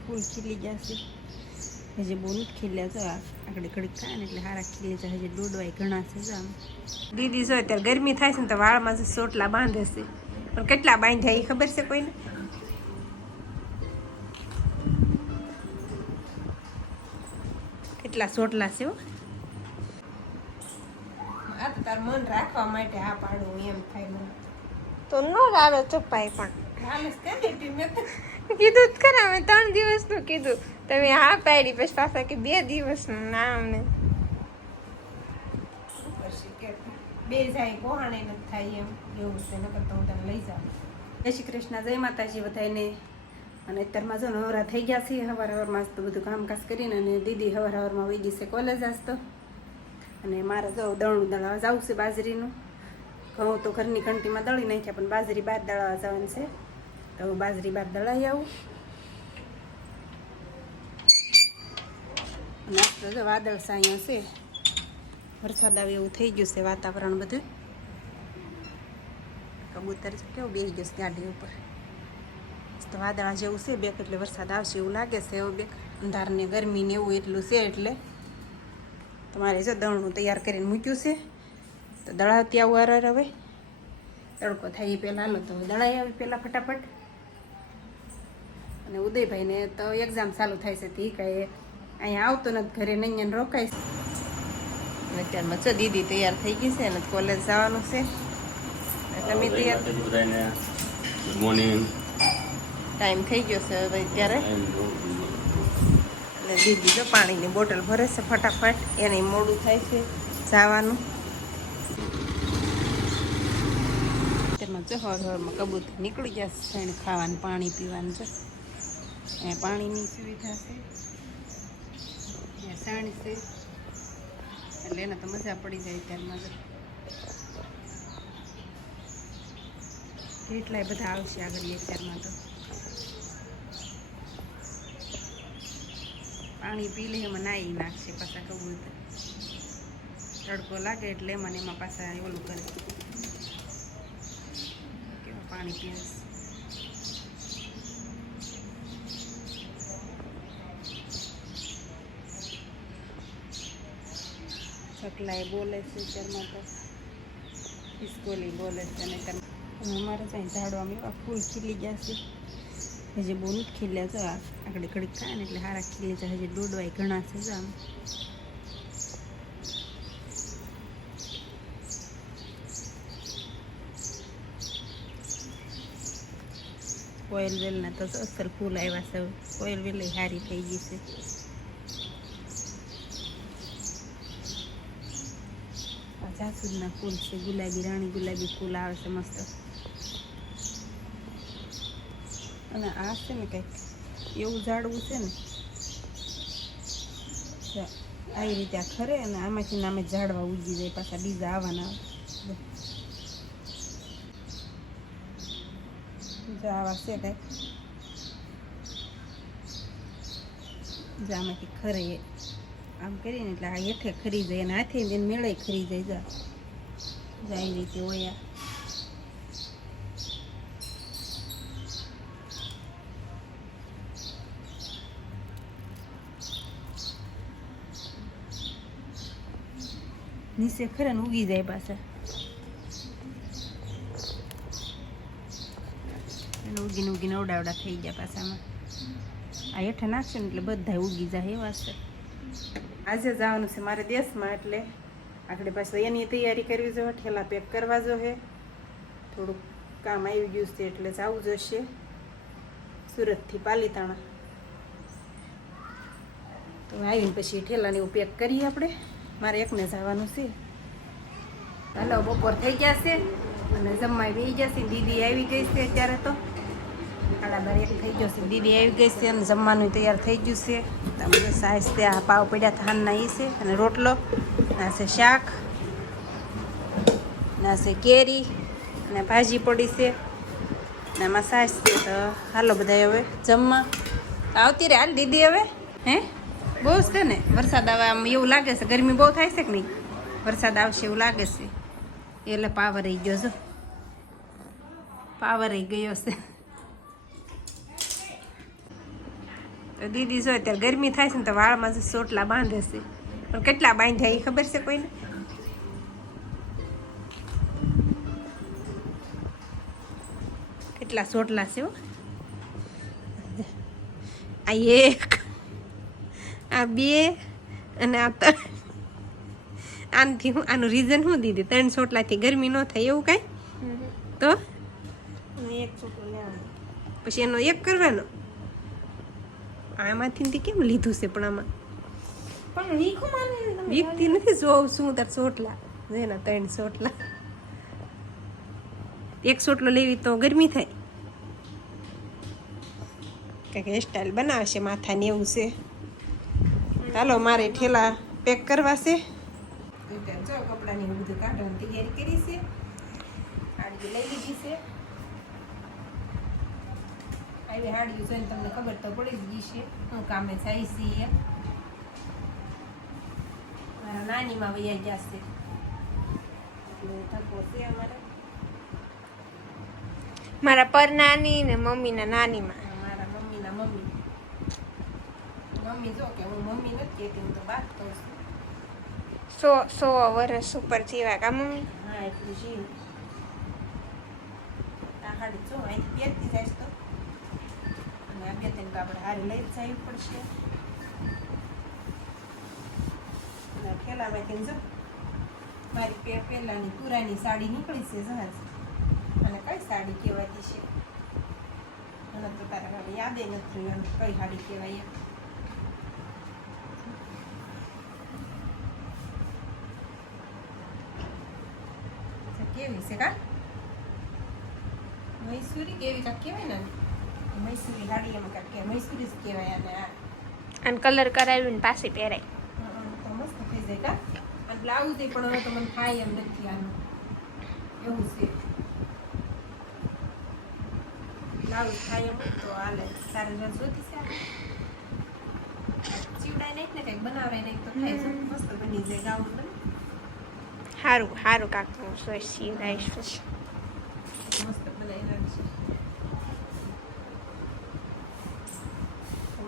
ફૂલ ખીલી જશે. હજી બહુ નથી ખીલ્યા તો આગળ ઘડીક થાય ને એટલે હારા ખીલી જાય. હજી દોડવાય ઘણા છે આમ. દીદી જો અત્યારે ગરમી થાય છે ને તો વાળમાં જે સોટલા બાંધે છે. પણ કેટલા બાંધ્યા એ ખબર છે કોઈને? કેટલા સોટલા છે આ તો તાર મન રાખવા માટે આ પાડું એમ થાય મને. તો ન આવે ચપાઈ પણ. હાલ કે મેં કીધું જ ખરા, મેં ત્રણ દિવસનું કીધું. તમે હા પાડી, પછી પાછા કે બે દિવસનું ના. અમને બે જાય, કોહાણે નથી થાય એમ, એવું છે, નકર તો હું લઈ જાઉં. જય કૃષ્ણ, જય માતાજી બધાને અને અત્યારમાં જો નવરા થઈ ગયા છે હવાર તો બધું કામકાજ કરીને અને દીદી હવાર હવારમાં વહી ગઈ છે કોલેજ આજ તો. અને મારે જો દળનું દળાવા જવું છે બાજરીનું. ઘઉં તો ઘરની ઘંટીમાં દળી નાખ્યા, પણ બાજરી બહાર દળવા જવાનું છે. તો બાજરી બાદ દળાઈ આવું મસ્ત તો વાદળ સાઅહીંયા છે. વરસાદ આવે એવું થઈ ગયું છે વાતાવરણ બધું. કબૂતર કેવું બેસી ગયું છે ગાડી ઉપર. તો વાદળા જેવું છે બેક, એટલે વરસાદ આવશે એવું લાગે છે એવું બેક. અંધારને ગરમી ને એવું એટલું છે, એટલે તમારે જો દળનું તૈયાર કરીને મૂક્યું છે. તો દળાવતી આવું અરર હવે. તડકો થાય એ પહેલાં હાલો તો દળાઈ આવી પહેલાં ફટાફટ. અને ઉદયભાઈને તો એક્ઝામ ચાલુ થાય છે તે કાંઈ અહીંયા આવતો નથી ઘરે નહીં રોકાય છે. અત્યારમાં જો દીદી તૈયાર થઈ ગઈ છે અને કોલેજ જવાનું છે. તમે તૈયાર ગુડ મોર્નિંગ ટાઈમ થઈ ગયો છે હવે અત્યારે. અને દીદી તો પાણીની બોટલ ભરે છે ફટાફટ એને મોડું થાય છે જવાનું. અત્યારમાં જો હર હરમાં કબૂતર નીકળી જશે એને ખાવાનું પાણી પીવાનું છે. અહીંયા પાણીની સુવિધા છે. અહીંયા સાણ છે. એટલે એને તો મજા પડી જાય ત્યારમાં કેટલાય બધા આવશે આગળ અત્યારમાં તો. પાણી પી લે, એમાં નાહી નાખશે પાછા કબૂતર તડકો લાગે એટલે એમાં ને એમાં પાછા ઓલું કરે. કેવું પાણી પીવે છે. બોલે છે અત્યારમાં તો. ખિસકોલી બોલે છે અને તમે અમારે ત્યાં ઝાડવા એવા ફૂલ ખીલી ગયા છે. હજી બહુ નથી ખીલ્યા તો આગળ ઘડીક થાય ને એટલે હારા ખીલી જાય. હજી દોડવાય ઘણા છે જો આમ. કોયલ વેલના તો અસર ફૂલ આવ્યા છે. કોયલ વેલ હારી થઈ ગઈ છે આ જાસૂદના ફૂલ છે, ગુલાબી, રાણી ગુલાબી ફૂલ આવે છે મસ્ત અને આ છે ને કંઈક એવું ઝાડવું છે ને આવી રીતે આ ખરે અને આમાંથી નામે ઝાડવા ઉગી જાય, પાછા બીજા આવવાના આવે. આવા છે કંઈક જો આમાંથી ખરે. આમ કરીને એટલે આ હેઠે ખરી જાય અને હાથે એને મેળે ખરી જાય, જા જાય રીતે હોય નીચે ખરે ઉગી જાય એટલે ઉગીને ઉગીને અવડાવડા થઈ ગયા પાછામાં. આ હેઠા નાખશે ને એટલે બધા ઉગી જાય એવા છે. આજે જવાનું છે મારે દેશમાં એટલે આગળ પાસે એની તૈયારી કરવી જોઈએ, ઠેલા પેક કરવા જોઈએ. થોડુંક કામ આવી ગયું છે એટલે જવું જોશે. સુરતથી પાલીતાણા. તો આવીને પછી ઠેલાને એવું પેક કરીએ આપણે. મારે એકને જવાનું છે. હાલો, બપોર થઈ ગયા છે અને જમવા બેસી ગયા છે દીદી આવી ગઈ છે અત્યારે તો. સાડા એક થઈ ગયો છે દીદી આવી ગઈ છે અને જમવાનું તૈયાર થઈ ગયું છે. તમે સાઈઝ તે આ પાવ પડ્યા થાનના એ છે અને રોટલો. ના છે શાક ના છે કેરી અને ભાજી પડી છે ને સાઈઝ છે તો હાલો બધા હવે, જમવા. આવતી રે હાલ દીદી હવે, હે? બહુ જ છે ને? વરસાદ આવે આમ એવું લાગે છે. ગરમી બહુ થાય છે કે નહીં? વરસાદ આવશે એવું લાગે છે. એટલે પાવર રહી ગયો છે પાવર રહી ગયો છે. તો દીદી જો અત્યારે ગરમી થાય છે ને તો વાળમાં સોટલા બાંધે છે. પણ કેટલા બાંધ્યા એ ખબર છે કોઈને? કેટલા સોટલા છે હો. આ એક આ બે અને આ ત્રણ. આનાથી હું આનું રીઝન શું દીધી? ત્રણ ચોટલાથી ગરમી ન થાય એવું કાંઈ? તો? એક પછી એનો એક કરવાનો? આમાંથી કેમ લીધું છે પણ આમાં? પણ વીખું માને ને નથી જોઉં શું તાર ચોટલા જેના ત્રણ ચોટલા. એક ચોટલો લેવી તો ગરમી થાય. કંઈક હેરસ્ટાઈલ બનાવશે માથાની એવું છે. ચાલો મારે ઠેલા પેક કરવા છે. જો કપડાની એવું બધું કાઢવાની તૈયારી કરી છે. હાડી લઈ લીધી છે. આવી હાડી જોઈને તમને ખબર તો પડી જ ગઈ છે. હું કામે છે એમ. મારા નાનીમાં વૈયા ગયા છે એટલે ધક્કો છે અમારે મારા પર નાની ને મમ્મીના નાનીમાં મારા મમ્મીના મમ્મી મમ્મી જો કે હું મમ્મી નથી કહેતી હું તો વાત કહું છું સો સો વર્ષ ઉપર જીવા કા મમ્મી હા એટલું જીવ આ હાડી જો અહીંથી પહેરતી જાય તો અને આ બે ત્રણ તો આપણે હારી લઈ જ જવી પડશે આ ઠેલામાંથી જો. મારી પે પહેલાંની પુરાની સાડી નીકળી છે જહાજ અને કઈ સાડી કહેવાતી છે? મને તો તારા ગાડી યાદે નથી એમ કઈ સાડી કહેવાય કેવી છે કા? મૈસુરી કેવી કાંક કહેવાય ને? મૈસુરી સાડી એમ કાંક કે મૈસુરી જ કહેવાય અને આ. અને કલર કરાવીને પાછી પહેરાય. થઈ જાય કા અને બ્લાઉઝ એ પણ હવે તો મને થાય એમ નથી આનું. એવું છે. બ્લાઉઝ થાય એમ તો હાલે. સારી રસ જોતી છે. ચીવડાય નહીં ને કંઈક બનાવાય નહીં તો થાય. છે મસ્ત બની જાય ગાઉન બને. સારું સારું કાકું સોય સીવડાવીશ પછી. મસ્ત બનાવી નાખશે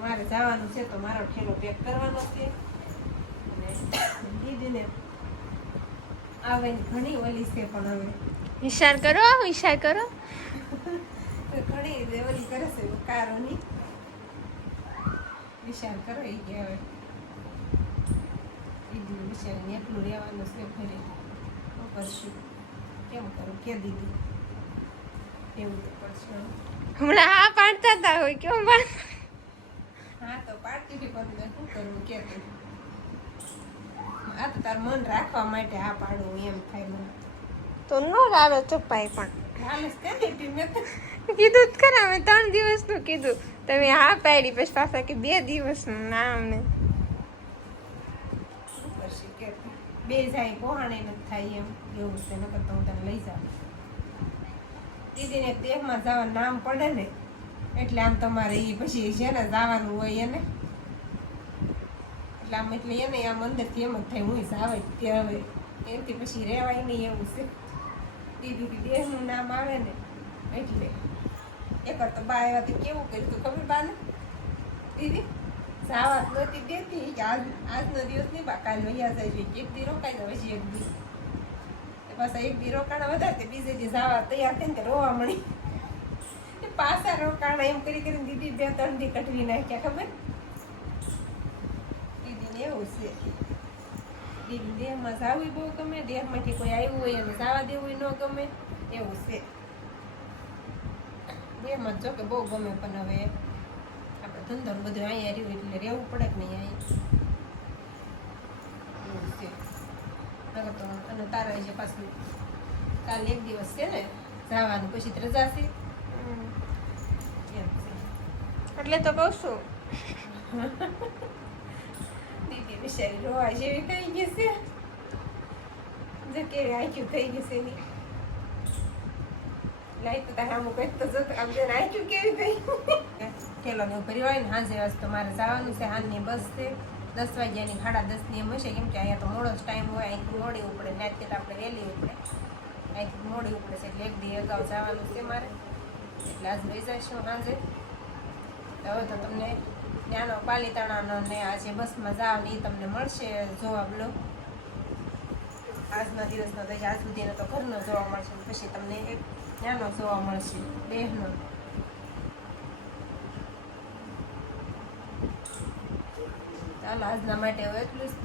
મારે જવાનું છે તો મારો ઠેલો પેક કરવાનો છે. દીદીને આવે ઘણી ઓલી છે પણ હવે. વિચાર કરો વિચાર કરો. ઘણી ઓલી કરે છે કારોની વિચાર કરો એ કે હવે. દીદી બિચારીને એટલું રહેવાનું છે ઘરે. શું કરશું? કેમ કરું? કે દીદી? એવું તો પડશે હમણાં હા પાડતા હતા હોય કેમ પણ હા તો પાડતી હતી પણ શું કરવું કે તાર મન રાખવા માટે આ પાડું એમ થાય મને. તો નો આવે ચપાઈ પણ. કીધું ખરા મેં ત્રણ દિવસનું કીધું. તમે હા પાડી પછી પાછા કે બે દિવસનું ને. તું? બે જાય કોહાણે નથી થાય એમ. એવું છે નકર તો હું તને લઈ જાઉં. દીદીને દેહમાં જવાનું નામ પડે ને એટલે આમ તમારે એ પછી જેને જવાનું હોય એને એટલે આમ એટલે એને આમ અંદરથી એમ જ થાય, હું આવે તે હવે એમથી પછી રહેવાય નહીં એવું છે. દીદી દેહનું નામ આવે ને, એટલે એક તો બા આવ્યાથી કેવું કર્યું તું ખબર બાને? દીદી, સાવાત નહોતી દેતી આજ, આજનો દિવસ નહીં બા કાલ વૈયા જાય છે એક દી રોકાઈ જાય પછી એક દી. પાછા એક દી રોકાણા વધારે બીજે દી સાવા તૈયાર થઈને તે રોવા મળી. પાછા રોકાણા એમ કરી કરીને દીદી બે ત્રણ દી કટવી નાખ્યા, ખબર? એવું છે. દેહમાં જાવું બહુ ગમે દેહમાંથી કોઈ આવ્યું હોય અને જવા દેવું ન ગમે એવું છે. દેહમાં જો કે બહુ ગમે પણ હવે આપણે ધંધો બધું અહીંયા રહ્યું એટલે રહેવું પડે કે નહીં અહીં એવું છે. તો અને તારા છે પાછું કાલે એક દિવસ છે ને જવાનું પછી રજા છે. એટલે તો કહું છું. બિચારી રોવા જેવી થઈ ગઈ છે. જો કેવી આંખ્યું થઈ ગઈ છે એની. લાઈ તો તારા આમ કંઈક તો જતો આમ જેને આંખ્યું કેવી થઈ કેલો ને ભરી હોય ને સાંજે વાસ તો મારે જવાનું છે હાલની બસ છે. દસ વાગ્યાની, સાડા દસની એમ હશે, કેમ કે અહીંયા તો મોડો જ ટાઈમ હોય, અહીંથી મોડી ઉપડે, ને અત્યારે આપણે વહેલી ઉપડે અહીંથી મોડી ઉપડે છે, એટલે એક દી અગાઉ જવાનું છે મારે. એટલે આજ લઈ જઈશું સાંજે હવે તો તમને ત્યાંનો પાલીતાણાનો ને આજે બસમાં જાવ ને તમને મળશે જોવા બ્લોગ. આજના દિવસનો તો આજ સુધીનો તો ઘરનો જોવા મળશે પછી તમને એક ત્યાંનો જોવા મળશે દેહનો ચાલો, આજના માટે હવે એટલું જ.